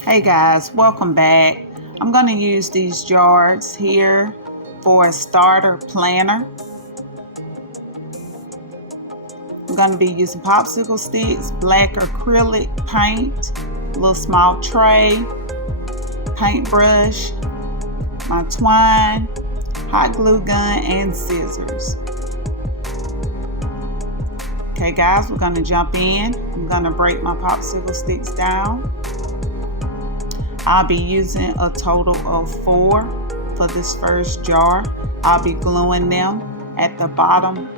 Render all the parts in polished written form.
Hey guys, welcome back. I'm going to use these jars here for a starter planner. I'm going to be using popsicle sticks, black acrylic paint, a little small tray, paintbrush, my twine, hot glue gun, and scissors. Okay guys, we're going to jump in. I'm going to break my popsicle sticks down. I'll be using a total of 4 for this first jar. I'll be gluing them at the bottom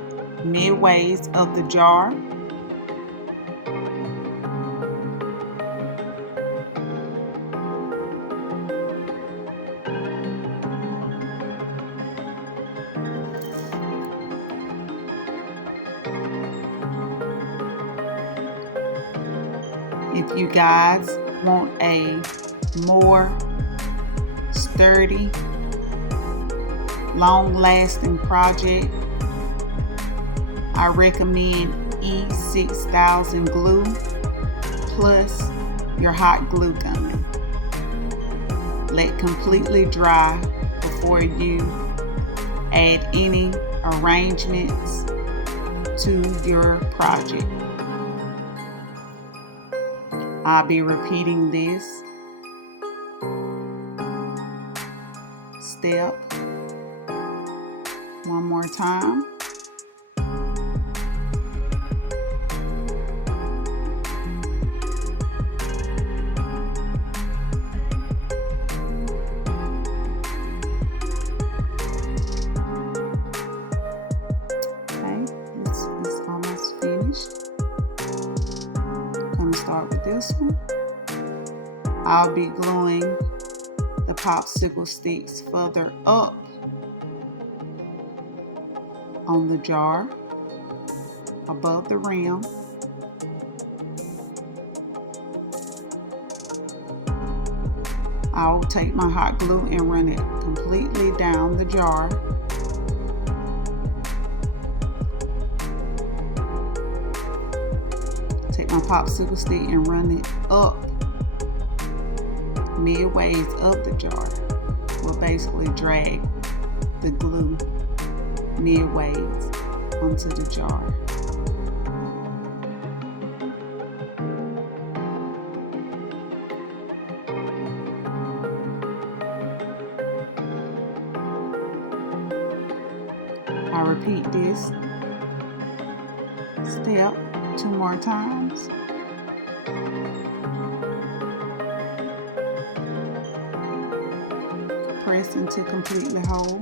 midways of the jar. If you guys want a more sturdy, long-lasting project, I recommend E6000 glue plus your hot glue gun. Let completely dry before you add any arrangements to your project. I'll be repeating this step one more time. Okay, this is almost finished. I'm going to start with this one. I'll be gluing the popsicle sticks further up on the jar above the rim. I'll take my hot glue and run it completely down the jar. Take my popsicle stick and run it up midways of the jar. We'll basically drag the glue midways onto the jar. I repeat this step 2 more times. Press until completely whole.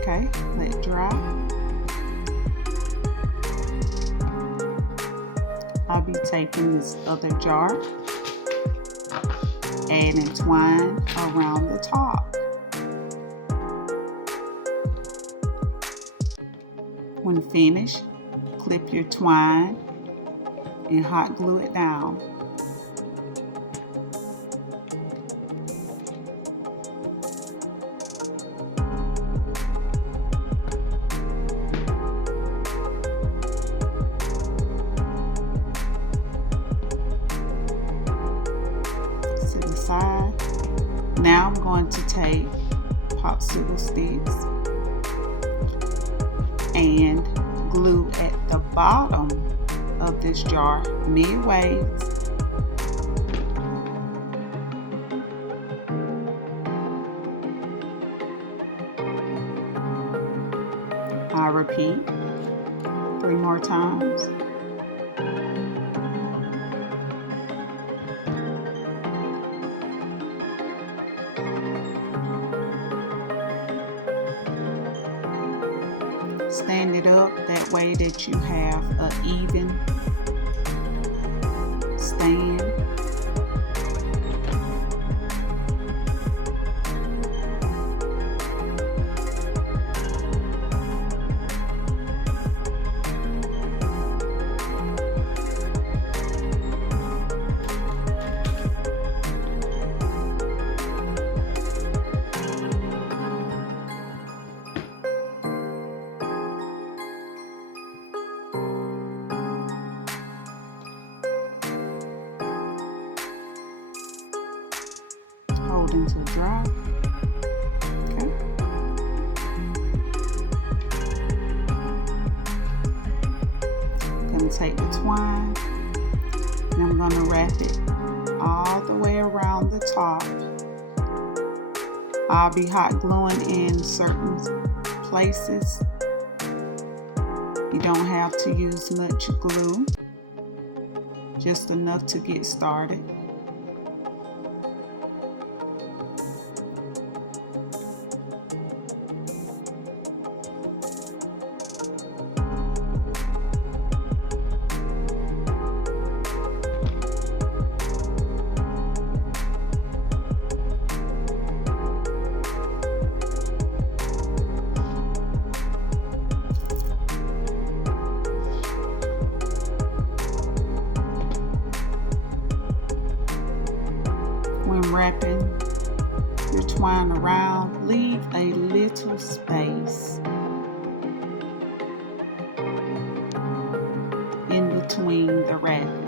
Okay, let it dry. I'll be taking this other jar, adding twine around the top. When finished, clip your twine and hot glue it down. To the side. Now I'm going to take popsicle sticks and glue at the bottom of this jar midways. I repeat 3 more times. stand it up that way that you have an even stand. Hold until dry. Okay. I'm going to take the twine and I'm going to wrap it all the way around the top. I'll be hot gluing in certain places. You don't have to use much glue, just enough to get started. When wrapping your twine around, leave a little space in between the wrapping.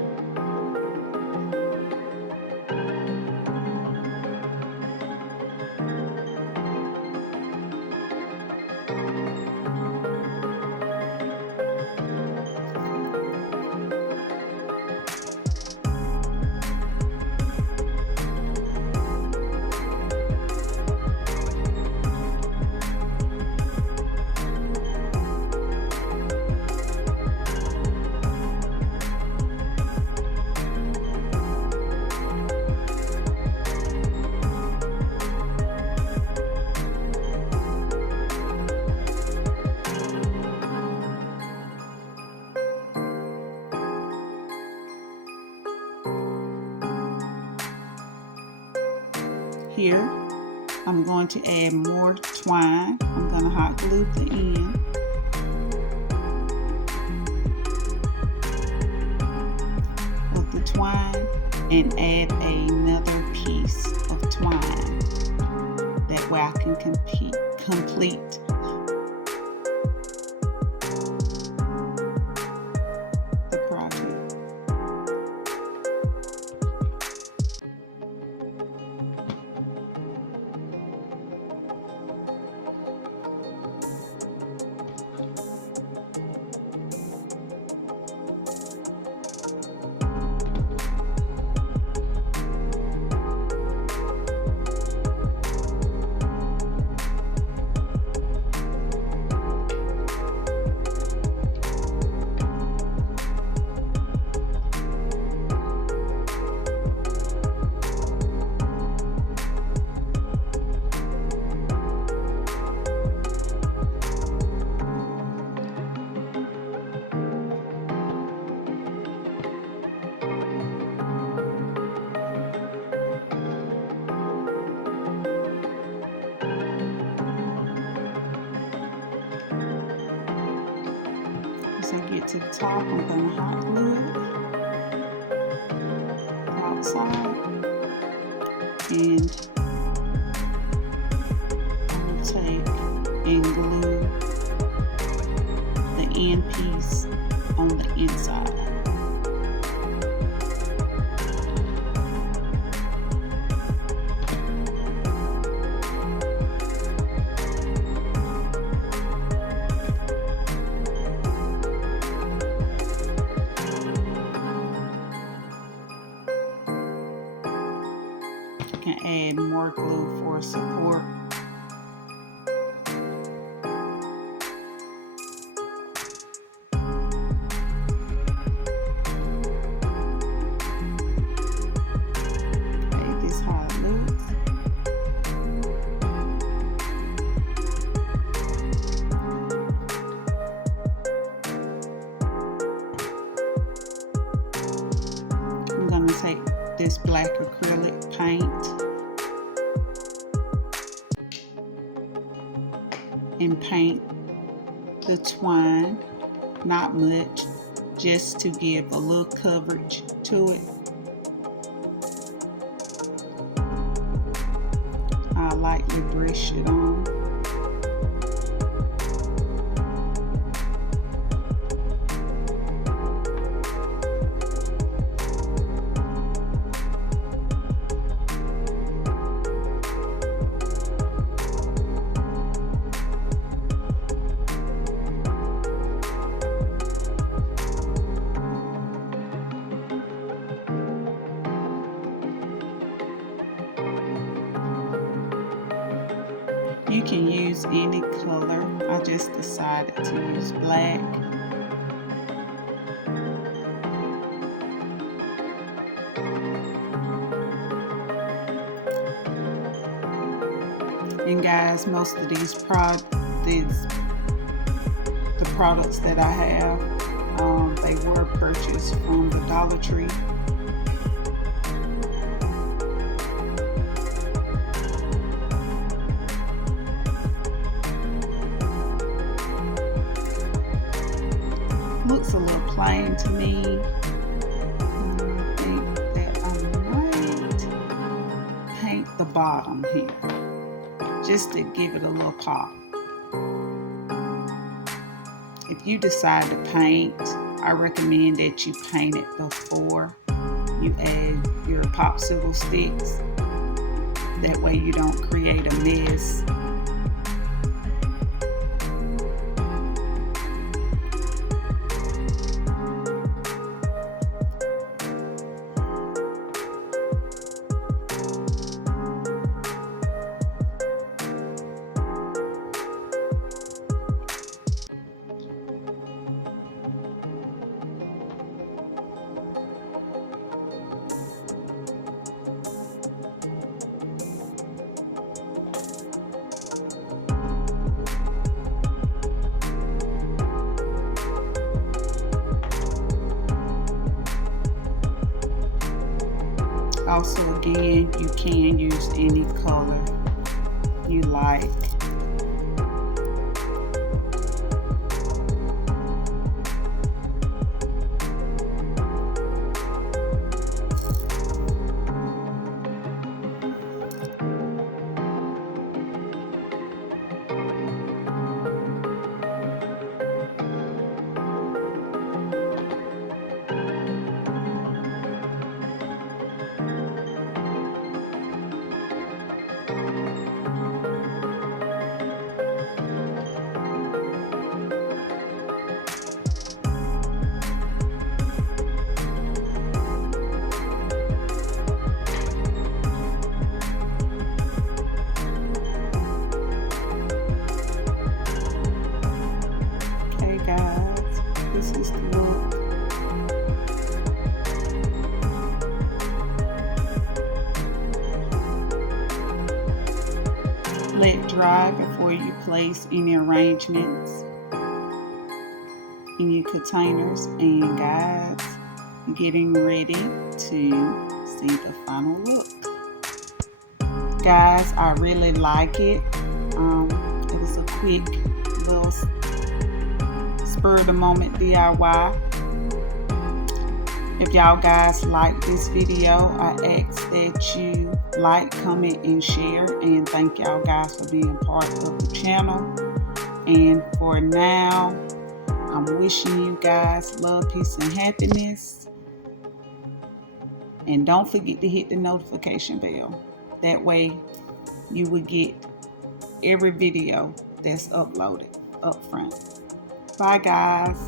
Here, I'm going to add more twine. I'm going to hot glue the end. Of the twine and add another piece of twine. That way I can complete the project. As I get to the top, I'm going to hot glue it outside, and I'm going to take and glue the end piece on the inside. Can add more glue for support. Okay, this is how it looks. black acrylic paint and paint the twine, not much, just to give a little coverage to it. I lightly brush it on. You can use any color. I just decided to use black. And guys, most of the products that I have, they were purchased from the Dollar Tree. Looks a little plain to me. I think that I might paint the bottom here, just to give it a little pop. If you decide to paint, I recommend that you paint it before you add your popsicle sticks. That way you don't create a mess. Also, again, you can use any color you like. This is the look. Let dry before you place any arrangements in your containers. And guys, getting ready to see the final look. Guys, I really like it. It was a quick little spur of the moment DIY. If y'all guys like this video, I ask that you like, comment, and share. And thank y'all guys for being part of the channel. And for now, I'm wishing you guys love, peace, and happiness. And don't forget to hit the notification bell. That way you will get every video that's uploaded up front. Bye guys.